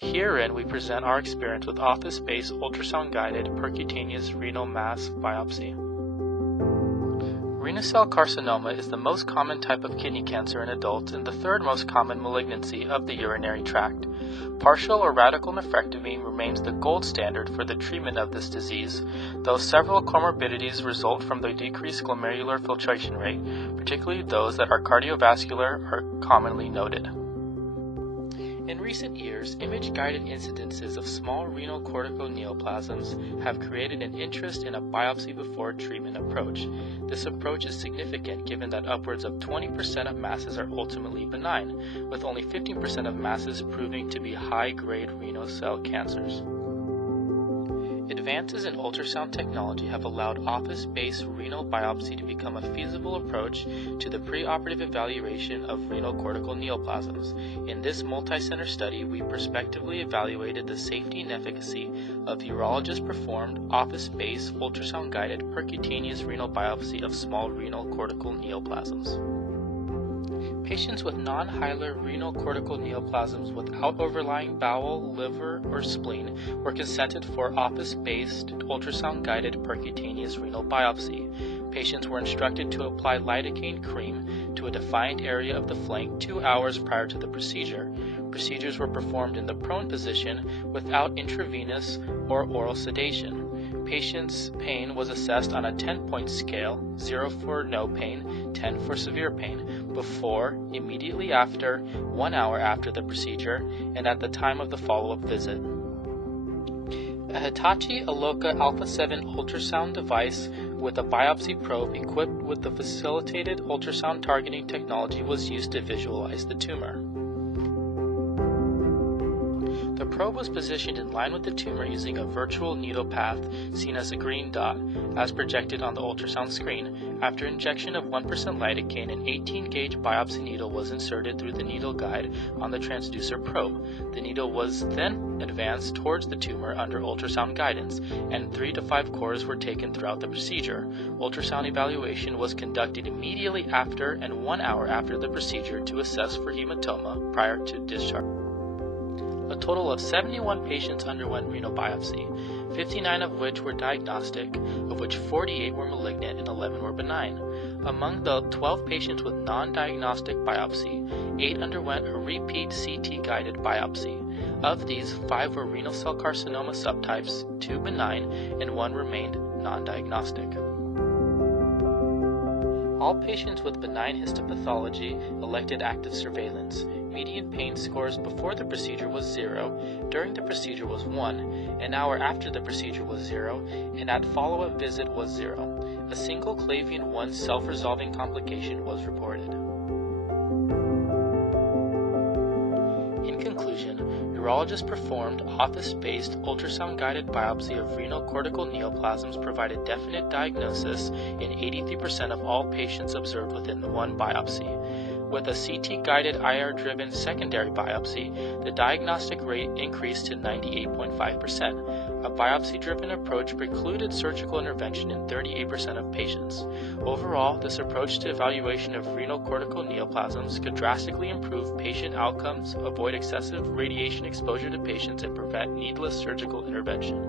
Herein we present our experience with office-based ultrasound-guided percutaneous renal mass biopsy. Renal cell carcinoma is the most common type of kidney cancer in adults and the third most common malignancy of the urinary tract. Partial or radical nephrectomy remains the gold standard for the treatment of this disease, though several comorbidities result from the decreased glomerular filtration rate, particularly those that are cardiovascular, are commonly noted. In recent years, image-guided incidences of small renal cortical neoplasms have created an interest in a biopsy before treatment approach. This approach is significant given that upwards of 20% of masses are ultimately benign, with only 15% of masses proving to be high-grade renal cell cancers. Advances in ultrasound technology have allowed office-based renal biopsy to become a feasible approach to the preoperative evaluation of renal cortical neoplasms. In this multi-center study, we prospectively evaluated the safety and efficacy of urologist-performed office-based ultrasound-guided percutaneous renal biopsy of small renal cortical neoplasms. Patients with non-hilar renal cortical neoplasms without overlying bowel, liver, or spleen were consented for office-based ultrasound-guided percutaneous renal biopsy. Patients were instructed to apply lidocaine cream to a defined area of the flank 2 hours prior to the procedure. Procedures were performed in the prone position without intravenous or oral sedation. Patient's pain was assessed on a 10-point scale, 0 for no pain, 10 for severe pain, before, immediately after, 1 hour after the procedure, and at the time of the follow-up visit. A Hitachi Aloka Alpha 7 ultrasound device with a biopsy probe equipped with the facilitated ultrasound targeting technology was used to visualize the tumor. The probe was positioned in line with the tumor using a virtual needle path seen as a green dot, as projected on the ultrasound screen. After injection of 1% lidocaine, an 18-gauge biopsy needle was inserted through the needle guide on the transducer probe. The needle was then advanced towards the tumor under ultrasound guidance, and 3 to 5 cores were taken throughout the procedure. Ultrasound evaluation was conducted immediately after and 1 hour after the procedure to assess for hematoma prior to discharge. A total of 71 patients underwent renal biopsy, 59 of which were diagnostic, of which 48 were malignant and 11 were benign. Among the 12 patients with non-diagnostic biopsy, 8 underwent a repeat CT-guided biopsy. Of these, 5 were renal cell carcinoma subtypes, 2 benign, and 1 remained non-diagnostic. All patients with benign histopathology elected active surveillance. Median pain scores before the procedure was 0, during the procedure was 1, an hour after the procedure was 0, and at follow-up visit was 0. A single clavien 1 self-resolving complication was reported. In conclusion, urologists performed office-based ultrasound-guided biopsy of renal cortical neoplasms provided definite diagnosis in 83% of all patients observed within the one biopsy. With a CT-guided IR-driven secondary biopsy, the diagnostic rate increased to 98.5%. A biopsy-driven approach precluded surgical intervention in 38% of patients. Overall, this approach to evaluation of renal cortical neoplasms could drastically improve patient outcomes, avoid excessive radiation exposure to patients, and prevent needless surgical intervention.